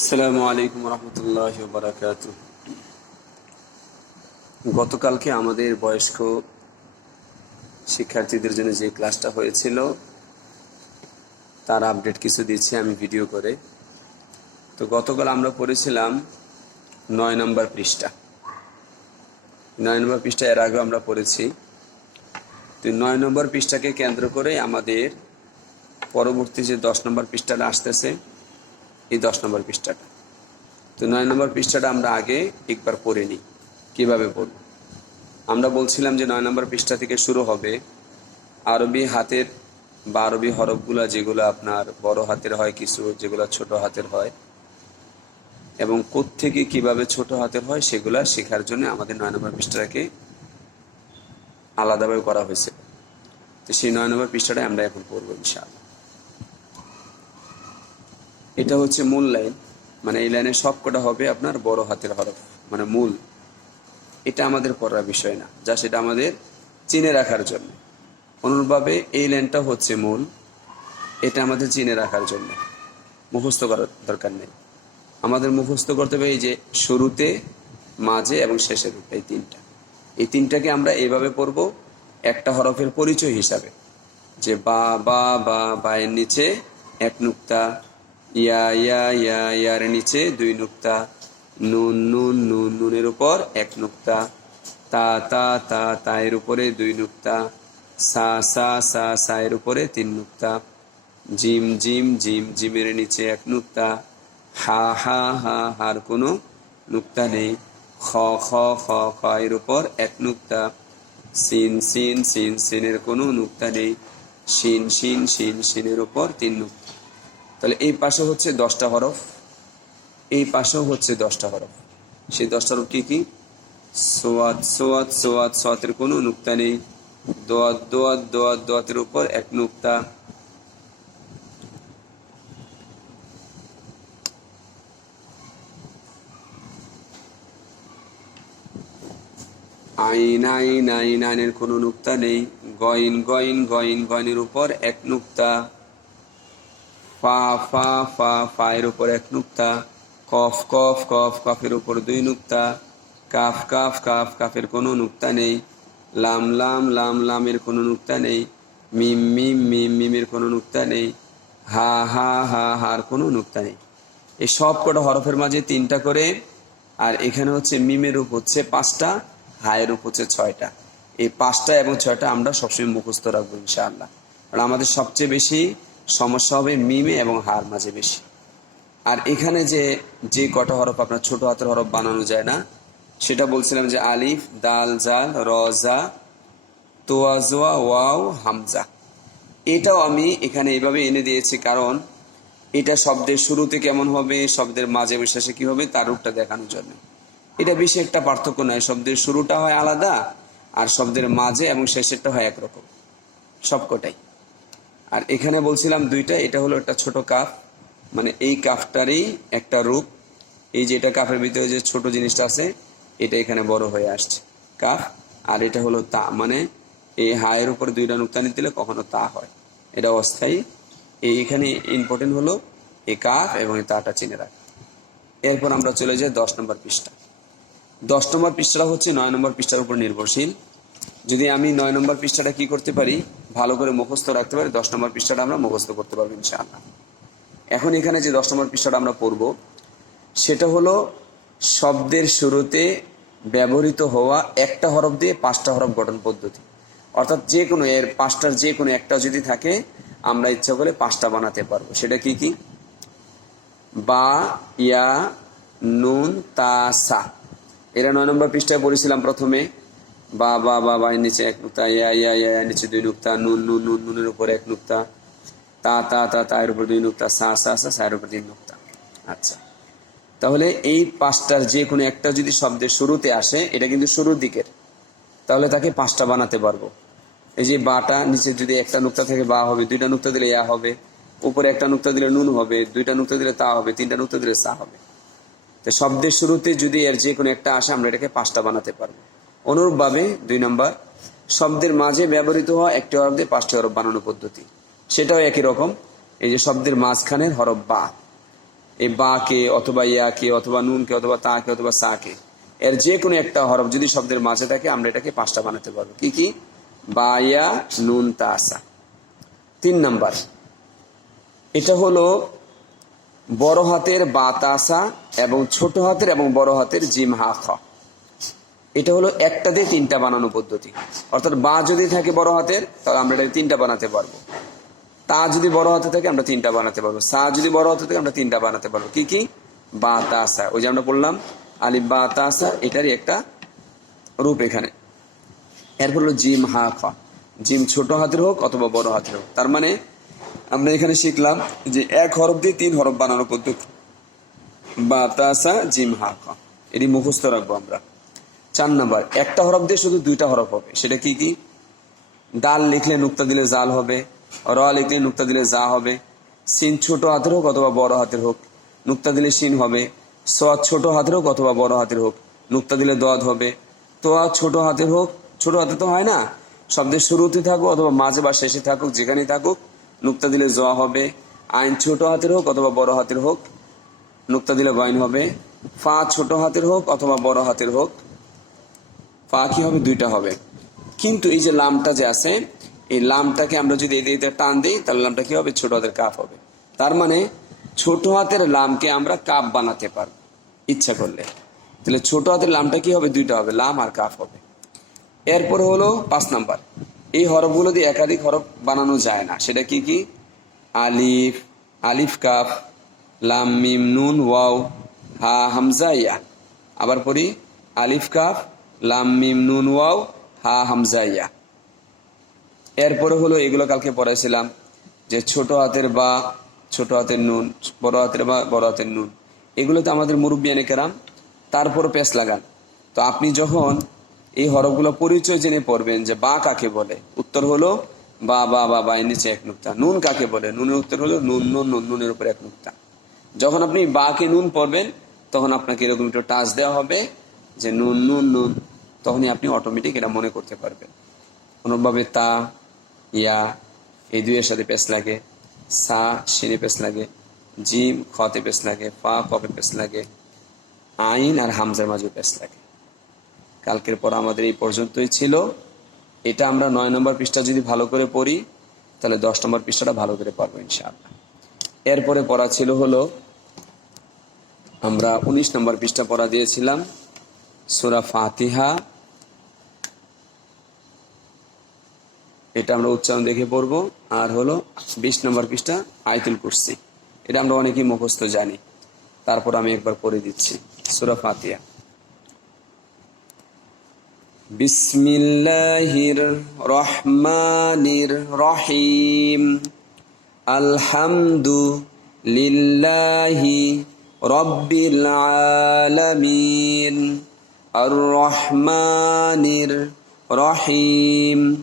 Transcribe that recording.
আসসালামু আলাইকুম রহমতুল্লাহ বারাকাত গতকালকে আমাদের বয়স্ক শিক্ষার্থীদের জন্য যে ক্লাসটা হয়েছিল, তার আপডেট কিছু দিচ্ছি আমি ভিডিও করে। তো গতকাল আমরা পড়েছিলাম নয় নম্বর পৃষ্ঠা। নয় নম্বর পৃষ্ঠা এর আগে আমরা পড়েছি। তো নয় নম্বর পৃষ্ঠাকে কেন্দ্র করে আমাদের পরবর্তী যে দশ নম্বর পৃষ্ঠাটা আসতেছে এই দশ নম্বর পৃষ্ঠাটা। তো নয় নম্বর পৃষ্ঠাটা আমরা আগে একবার পড়ে নিই। কীভাবে পড়ব? আমরা বলছিলাম যে নয় নম্বর পৃষ্ঠা থেকে শুরু হবে আরবি হাতের বা আরবি হরফগুলা যেগুলো আপনার বড় হাতের হয়, কিছু যেগুলো ছোট হাতের হয় এবং কোত্থেকে কীভাবে ছোট হাতের হয় সেগুলা শেখার জন্য আমাদের নয় নম্বর পৃষ্ঠাটাকে আলাদাভাবে করা হয়েছে। তো সেই নয় নম্বর পৃষ্ঠাটাই আমরা এখন পড়ব ইনশাআল্লাহ। এটা হচ্ছে মূল লাইন। মানে এই লাইনে সবকটা হবে আপনার বড় হাতের হরফ মানে মূল। এটা আমাদের পড়ার বিষয় না, যা সেটা আমাদের চিনে রাখার জন্য। অনুরূপভাবে এই লাইনটা হচ্ছে মূল, এটা আমাদের চিনে রাখার জন্য। মুখস্থ করার দরকার নেই। আমাদের মুখস্থ করতে হবে এই যে শুরুতে, মাঝে এবং শেষের এই তিনটা। এই তিনটাকে আমরা এইভাবে পড়ব একটা হরফের পরিচয় হিসাবে। যে বা বা বা বায়ের নিচে এক নুক্তা ইয়া ইয়া ইয়া, ইয়ার নিচে দুই নুক্তা, নুন নুন নুন, নুনের উপর এক নুক্তা, তা তা তা, তায়ের উপরে দুই নুক্তা, সা সা সা, সায়ের উপরে তিন নুক্তা, জিম জিম জিম, জিমের নিচে এক নুক্তা, হা হা হা, হার কোনো নুক্তা নেই, খ খ খ খ এর উপর এক নুক্তা, সিন সিন সিন, সিনের কোনো নুক্তা নেই, শিন শিন শিন, শিনের উপর তিন নুক্তা। তাহলে এই পাশে হচ্ছে দশটা হরফ, এই পাশেও হচ্ছে দশটা হরফ। সেই দশটা হরফ কি কি? সোয়াদ সোয়াদ সোয়াদ সোয়াতের কোনো নুক্তা নেই। দোয়াত দোয়াত দোয়াত, দোয়াতের উপর এক নুক্তা। আইন আইন আইন, আইনের কোনো নুক্তা নেই। গইন গইন গইন, গইনের উপর এক নুক্তা। ফা ফা ফা, ফায়ের উপর এক নুক্তা, কফ কফ কফ, কফের উপর দুই নুক্তা, কাফ কাফ কাফ, কাফের কোনো নুক্তা নেই, লাম লাম লাম, লামের কোনো নুক্তা নেই, মিম মিম মিম, মিমের কোনো নুক্তা নেই, হা হা হা, হার কোনো নুক্তা নেই। এই সব কটা হরফের মাঝে তিনটা করে, আর এখানে হচ্ছে মিমের রূপ হচ্ছে পাঁচটা, হায়ের রূপ হচ্ছে ছয়টা। এই পাঁচটা এবং ছয়টা আমরা সবসময় মুখস্থ রাখব ইনশাআল্লাহ। কারণ আমাদের সবচেয়ে বেশি সমস্যা হবে মিমে এবং হার মাঝে বেশি। আর এখানে যে যে কটা হরফ আপনার ছোট হাতের হরফ বানানো যায় না, সেটা বলছিলাম যে আলিফ, দাল, জাল রজা তোয়াজোয়া ওয়াও, হামজা। এটাও আমি এখানে এইভাবে এনে দিয়েছি কারণ এটা শব্দের শুরুতে কেমন হবে, শব্দের মাঝে শেষে কি হবে, তার রূপটা দেখানোর জন্য। এটা বেশি একটা পার্থক্য নয়, শব্দের শুরুটা হয় আলাদা আর শব্দের মাঝে এবং শেষেরটা হয় একরকম। সবকটাই। আর এখানে বলছিলাম দুইটা, এটা হলো একটা ছোট কাফ। মানে এই কাফটারই একটা রূপ। এই যে এটা কাফের ভিতরে যে ছোট জিনিসটা আছে, এটা এখানে বড় হয়ে আসছে কাফ। আর এটা হলো তা মানে এই হায়ের উপরে দুইটা নুক্তানি দিলে কখনো তা হয়। এটা অস্থায়ী। এই এখানে ইম্পর্টেন্ট হলো এই কাফ এবং এই তাটা চিনে রাখ। এরপর আমরা চলে যাই দশ নম্বর পৃষ্ঠা। দশ নম্বর পৃষ্ঠাটা হচ্ছে নয় নম্বর পৃষ্ঠার উপর নির্ভরশীল। যদি আমি নয় নম্বর পৃষ্ঠাটা কি করতে পারি? ভালো করে মুখস্থ রাখতে পারি, দশ নম্বর পৃষ্ঠাটা আমরা মুখস্থ করতে পারব ইনশাআল্লাহ। এখন এখানে যে দশ নম্বর পৃষ্ঠাটা আমরা পড়ব, সেটা হলো শব্দের শুরুতে ব্যবহৃত হওয়া একটা হরফ দিয়ে পাঁচটা হরফ গঠন পদ্ধতি। অর্থাৎ যে কোনো এর পাঁচটার যে কোনো একটা যদি থাকে, আমরা ইচ্ছা করে পাঁচটা বানাতে পারব। সেটা কি কি? বা, ইয়া, নুন, তা, সা। এরা নয় নম্বর পৃষ্ঠায় পড়েছিলাম প্রথমে। বা বা বা বা, নিচে এক নুক্তা, ইয়া ইয়া ইয়া নিচে দুই নুক্তা, নুন নুন নুন, নুনের উপর এক নুক্তা, তা তা তা তা উপর দুই নুক্তা, সা সা সা উপর তিন নুক্তা। আচ্ছা। তাহলে এই পাঁচটার যে কোনো একটা যদি শব্দের শুরুতে আসে, এটা কিন্তু শুরুর দিকের। তাহলে তাকে পাঁচটা বানাতে পারব। এই যে বাটা, নিচে যদি একটা নুক্তা থেকে বা হবে, দুইটা নুক্তা দিলে ইয়া হবে। উপরে একটা নুক্তা দিলে নুন হবে, দুইটা নুক্তা দিলে তা হবে, তিনটা নুক্তা দিলে সা হবে। তো শব্দের শুরুতে যদি এর যে কোনো একটা আসে, আমরা এটাকে পাঁচটা বানাতে পারব। অনুরূপভাবে দুই নম্বর, শব্দের মাঝে ব্যবহৃত হওয়া একটি হরফ দিয়ে পাঁচটি হরফ বানানো পদ্ধতি। সেটাও একই রকম, এই যে শব্দের মাঝখানের হরফ বা। এই বা কে অথবা ইয়াকে অথবা নুনকে অথবা তাকে অথবা সাকে। এর যে কোনো একটা হরফ যদি শব্দের মাঝে থাকে, আমরা এটাকে পাঁচটা বানাতে পারব। কি কি? বা, ইয়া, নুন, তা, সা। তিন নাম্বার, এটা হলো বড় হাতের বাতাসা এবং ছোট হাতের এবং বড় হাতের জিম, হা, খ। এটা হলো একটা দিয়ে তিনটা বানানো পদ্ধতি। অর্থাৎ বা যদি থাকে বড় হাতের, তাহলে আমরা এটা তিনটা বানাতে পারব। তা যদি বড় হাতে থাকে, আমরা তিনটা বানাতে পারব। সা যদি বড় হাতে থাকে, আমরা তিনটা বানাতে পারব। কি কি? বা তাসা ওই যে আমরা বললাম আলিফ, বা তাসা এটারই একটা রূপ এখানে। এরপর হলো জিম, হা খ জিম ছোট হাতের হোক অথবা বড় হাতের হোক। তার মানে আমরা এখানে শিখলাম যে এক হরফ দিয়ে তিন হরফ বানানো পদ্ধতি। বা তাসা জিম, হা খ এটি মুখস্থ রাখব আমরা। চার নাম্বার, একটা হরফ দিয়ে শুধু দুইটা হরফ হবে। সেটা কি কি? দাল লিখলে নুক্তা দিলে জাল হবে, র লিখলে নুক্তা দিলে যা হবে, সিন ছোট হাতের হোক অথবা বড় হাতের হোক, নুক্তা দিলে সিন হবে সদ ছোট হাতের হোক অথবা বড় হাতের হোক, নুক্তা দিলে দদ হবে। তোয়া ছোট হাতের হোক, ছোট হাতে তো হয় না? শব্দের শুরুতে থাকুক অথবা মাঝে বা শেষে থাকুক, যেখানেই থাকুক, নুক্তা দিলে জ হবে। আইন ছোট হাতের হোক অথবা বড় হাতের হোক, নুক্তা দিলে গয়ন হবে। ফা ছোট হাতের হোক অথবা বড় হাতের হোক ফা কি হবে, দুইটা হবে। কিন্তু এই যে লামটা যে আছে, এই লামটাকে আমরা যদি এদিকে টান দিই, তাহলে লামটা কি হবে? ছোট হাতের কাফ হবে। তার মানে ছোট হাতের লামকে আমরা কাপ বানাতে পারব ইচ্ছা করলে। তাহলে ছোট হাতের লামটা কি হবে? দুইটা হবে, লাম আর কাফ হবে। এরপরে হলো পাঁচ নাম্বার। এই হরফগুলো দিয়ে একাধিক হরফ বানানো যায় না। সেটা কি কি? আলিফ আলিফ কাফ, লাম, মিম, নুন, ওয়াও, হা, হামজা, ইয়া। আবার পড়ি আলিফ কাফ লাম, মিম, নুন, ওয়াও, হা, হামজা, ইয়া। এরপরে হলো এগুলো কালকে পড়াইছিলাম, যে ছোট হাতের বা ছোট হাতের নুন, বড় হাতের বা বড় হাতের নুন, এগুলোতে আমাদের মুরব্বী এনে কেরাম তারপর পেস লাগান। তো আপনি যখন এই হরফগুলো পরিচয় জেনে পড়বেন যে বা কাকে বলে, উত্তর হলো বা বা বা বা নিচে এক নুক্তা। নুন কাকে বলে? নুনের উত্তর হলো নুন নুন নুন, নুনের উপর এক নুক্তা। যখন আপনি বাকে নুন পড়বেন, তখন আপনাকে এরকম একটু টাচ দেওয়া হবে, যে নুন নুন নুন তখনই আপনি অটোমেটিক এটা মনে করতে পারবেন। কোনোভাবে তা, ইয়া, এই দুইয়ের সাথে পেস লাগে, সা শিনে পেস লাগে, জিম, খতে পেস লাগে, ফা কপে পেস লাগে, আইন আর হামজার মাঝে পেস লাগে। কালকের পর আমাদের এই পর্যন্তই ছিল। এটা আমরা নয় নম্বর পৃষ্ঠা যদি ভালো করে পড়ি, তাহলে দশ নম্বর পৃষ্ঠাটা ভালো করে পারব ইনশাআল্লাহ। এরপরে পড়া ছিল হলো, আমরা উনিশ নম্বর পৃষ্ঠা পড়া দিয়েছিলাম, সুরা ফাতিহা। এটা আমরা উচ্চারণ দেখে পড়ব। আর হলো বিশ নম্বর পৃষ্ঠা, আয়তুল কুরসি। এটা আমরা অনেকেই মুখস্থ জানি। তারপর আমি একবার পড়ে দিচ্ছি। সুরা ফাতিহা। বিসমিল্লাহির রহমানির রহিম আলহামদু লিল্লাহি রব্বিল আলামিন। আর রহমানির রহিম